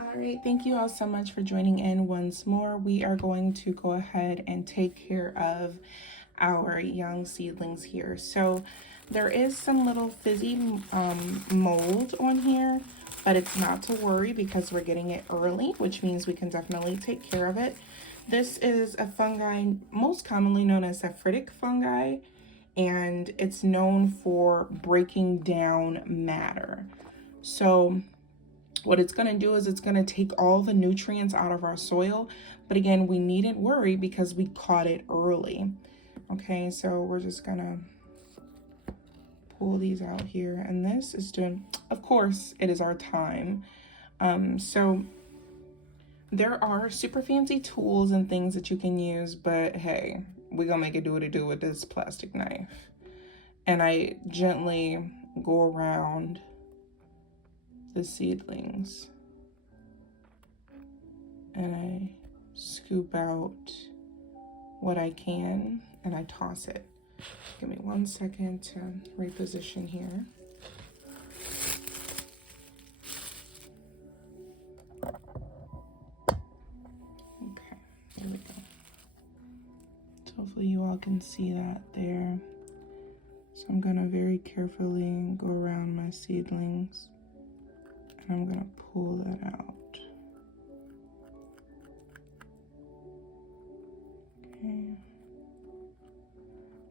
All right, thank you all so much for joining in once more. We are going to go ahead and take care of our young seedlings here. So there is some little fizzy mold on here, but it's not to worry because we're getting it early, which means we can definitely take care of it. This is a fungi most commonly known as saprophytic fungi, and it's known for breaking down matter. So what it's going to do is it's going to take all the nutrients out of our soil. But again, we needn't worry because we caught it early. Okay, so we're just going to pull these out here. And this is doing, of course, it is our time. So there are super fancy tools and things that you can use, but hey, we're going to make it do what it do with this plastic knife. And I gently go around the seedlings and I scoop out what I can and I toss it. Give me 1 second to reposition here. Okay, there we go. So hopefully you all can see that there. So I'm gonna very carefully go around my seedlings and I'm gonna pull that out. Okay.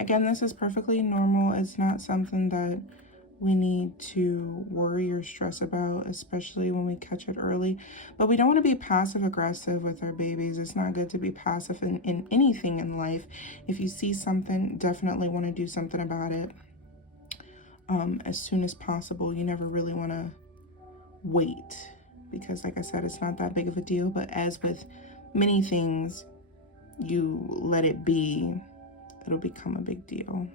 Again, this is perfectly normal. It's not something that we need to worry or stress about, especially when we catch it early. But we don't want to be passive aggressive with our babies. It's not good to be passive in anything in life. If you see something, definitely want to do something about it as soon as possible. You never really want to wait because, like I said, it's not that big of a deal. But as with many things, you let it be, it'll become a big deal.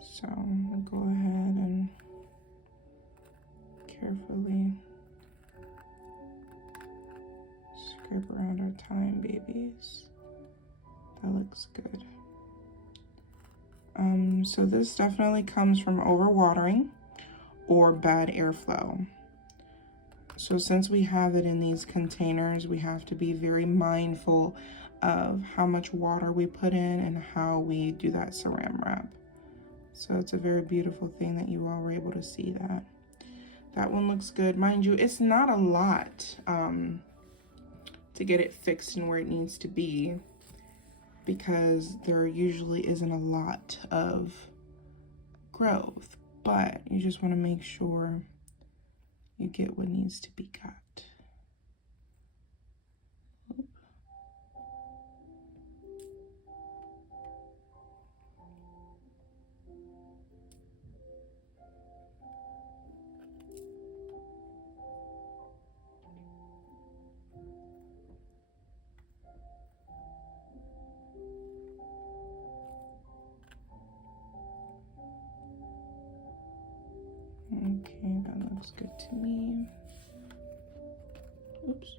So I'm gonna go ahead and carefully scrape around our thyme babies. That looks good. So this definitely comes from overwatering or bad airflow. So since we have it in these containers, we have to be very mindful of how much water we put in and how we do that saran wrap. So it's a very beautiful thing that you all were able to see that. That one looks good. Mind you, it's not a lot to get it fixed and where it needs to be because there usually isn't a lot of growth, but you just want to make sure you get what needs to be got. Okay, that looks good to me. Oops.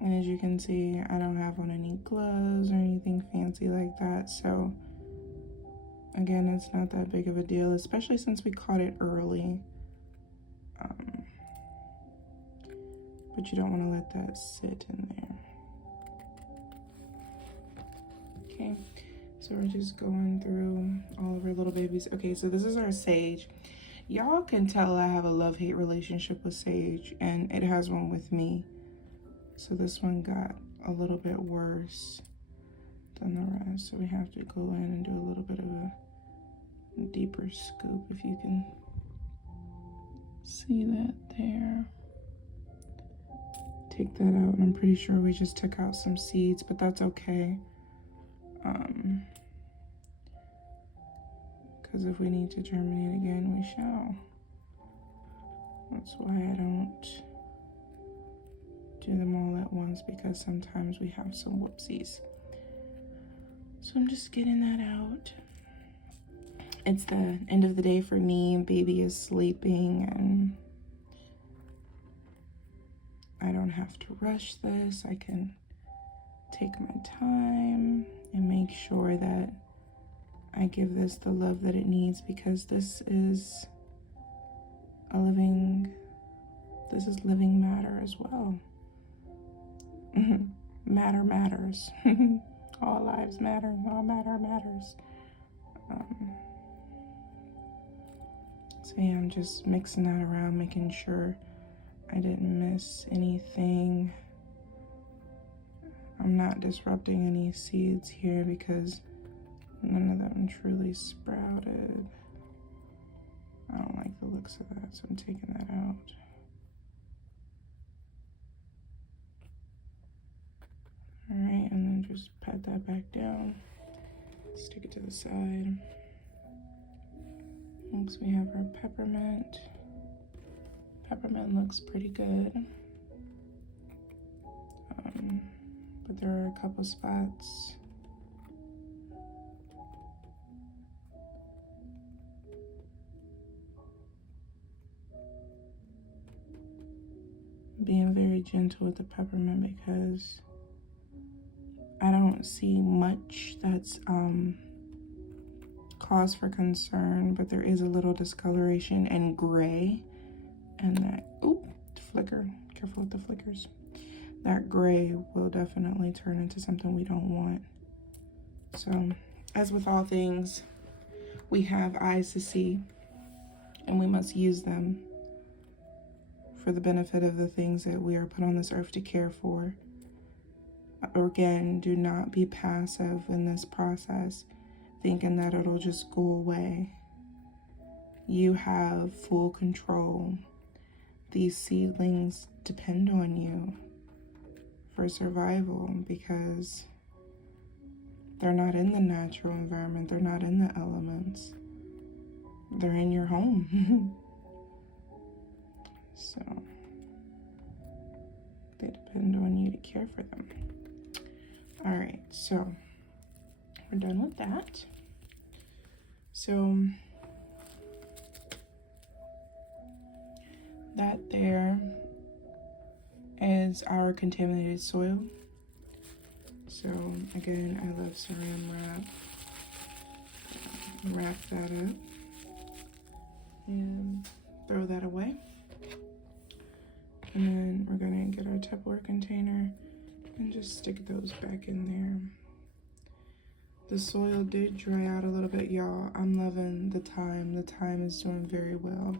And as you can see, I don't have on any gloves or anything fancy like that. So again, it's not that big of a deal, especially since we caught it early. But you don't want to let that sit in there. Okay, so we're just going through all of our little babies. Okay, so this is our sage. Y'all can tell I have a love-hate relationship with sage, and it has one with me. So this one got a little bit worse than the rest. So we have to go in and do a little bit of a deeper scoop, if you can see that there. Take that out, and I'm pretty sure we just took out some seeds, but that's okay. Because if we need to germinate again, we shall. That's why I don't do them all at once, because sometimes we have some whoopsies. So I'm just getting that out. It's the end of the day for me. Baby is sleeping, and don't have to rush this. I can take my time and make sure that I give this the love that it needs, because this is living matter as well. Matter matters. All lives matter. All matter matters. So yeah, I'm just mixing that around, making sure I didn't miss anything. I'm not disrupting any seeds here because none of them truly sprouted. I don't like the looks of that, so I'm taking that out. All right, and then just pat that back down. Stick it to the side. Next we have our peppermint. Peppermint looks pretty good. But there are a couple spots being very gentle with the peppermint because I don't see much that's cause for concern, but there is a little discoloration and gray, and that, oop, flicker, careful with the flickers. That gray will definitely turn into something we don't want. So, as with all things, we have eyes to see, and we must use them for the benefit of the things that we are put on this earth to care for. Again, do not be passive in this process, thinking that it'll just go away. You have full control. These seedlings depend on you for survival because they're not in the natural environment. They're not in the elements. They're in your home. So they depend on you to care for them. All right, so we're done with that. So that there is our contaminated soil. So again, I love saran wrap. Wrap that up and throw that away. And then we're gonna get our Tupperware container and just stick those back in there. The soil did dry out a little bit, y'all. I'm loving the thyme. The thyme is doing very well.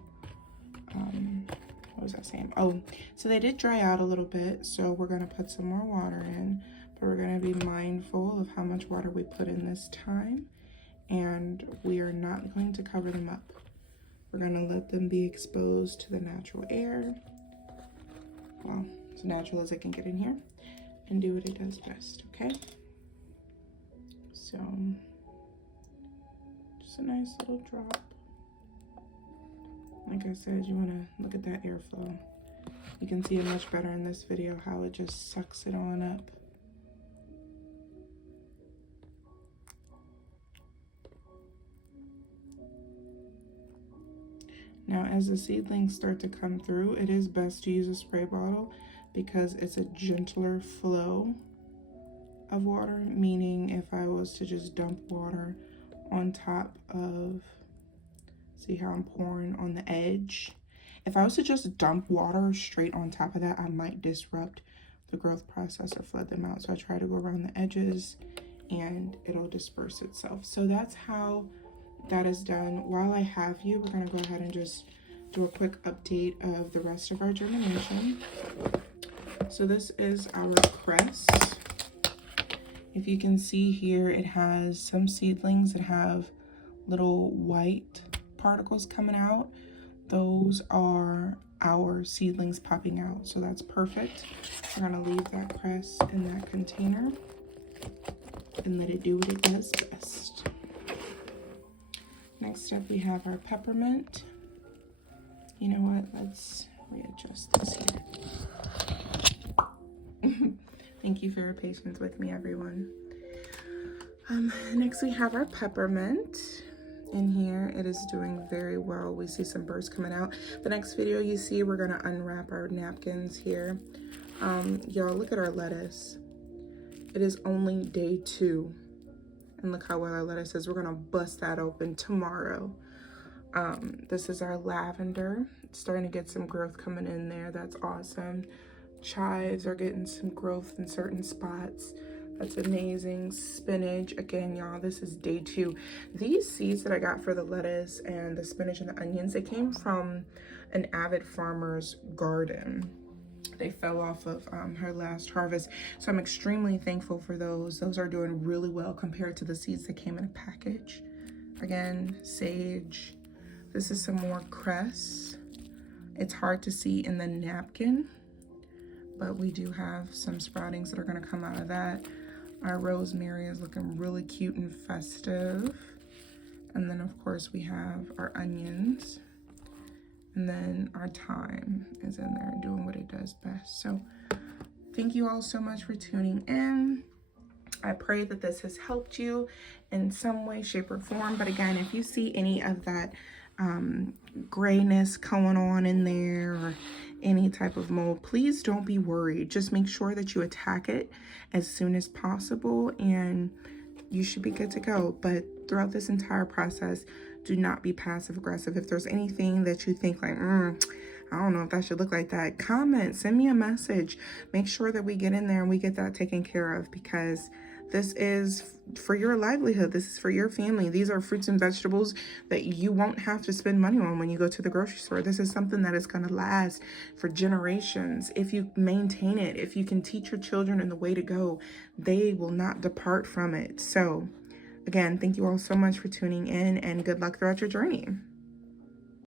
What was I saying? Oh, so they did dry out a little bit, so we're gonna put some more water in, but we're gonna be mindful of how much water we put in this time, and we are not going to cover them up. We're gonna let them be exposed to the natural air, well, as natural as it can get in here, and do what it does best, okay? So, just a nice little drop. Like I said, you want to look at that airflow. You can see it much better in this video, how it just sucks it on up. Now, as the seedlings start to come through, it is best to use a spray bottle because it's a gentler flow of water, meaning if I was to just dump water on top of, see how I'm pouring on the edge? If I was to just dump water straight on top of that, I might disrupt the growth process or flood them out. So I try to go around the edges and it'll disperse itself. So that's how that is done. While I have you, we're gonna go ahead and just do a quick update of the rest of our germination. So this is our cress. If you can see here, it has some seedlings that have little white particles coming out. Those are our seedlings popping out, so that's perfect. We're gonna leave that cress in that container and let it do what it does best. Next up, we have our peppermint. You know what, let's readjust this here. Thank you for your patience with me, everyone. Next we have our peppermint. In here, it is doing very well. We see some burrs coming out. The next video you see, we're gonna unwrap our napkins here. Y'all, look at our lettuce. It is only day 2. And look how well our lettuce is. We're gonna bust that open tomorrow. This is our lavender. It's starting to get some growth coming in there. That's awesome. Chives are getting some growth in certain spots. That's amazing. Spinach, again, y'all, this is day 2. These seeds that I got for the lettuce and the spinach and the onions, they came from an avid farmer's garden. They fell off of her last harvest. So I'm extremely thankful for those. Those are doing really well compared to the seeds that came in a package. Again, sage. This is some more cress. It's hard to see in the napkin, but we do have some sproutings that are gonna come out of that. Our rosemary is looking really cute and festive. And then of course we have our onions. And then our thyme is in there doing what it does best. So thank you all so much for tuning in. I pray that this has helped you in some way, shape, or form. But again, if you see any of that grayness going on in there or any type of mold, please don't be worried. Just make sure that you attack it as soon as possible and you should be good to go. But throughout this entire process, do not be passive aggressive. If there's anything that you think like, I don't know if that should look like that, comment, send me a message. Make sure that we get in there and we get that taken care of, because this is for your livelihood. This is for your family. These are fruits and vegetables that you won't have to spend money on when you go to the grocery store. This is something that is going to last for generations. If you maintain it, if you can teach your children in the way to go, they will not depart from it. So again, thank you all so much for tuning in and good luck throughout your journey.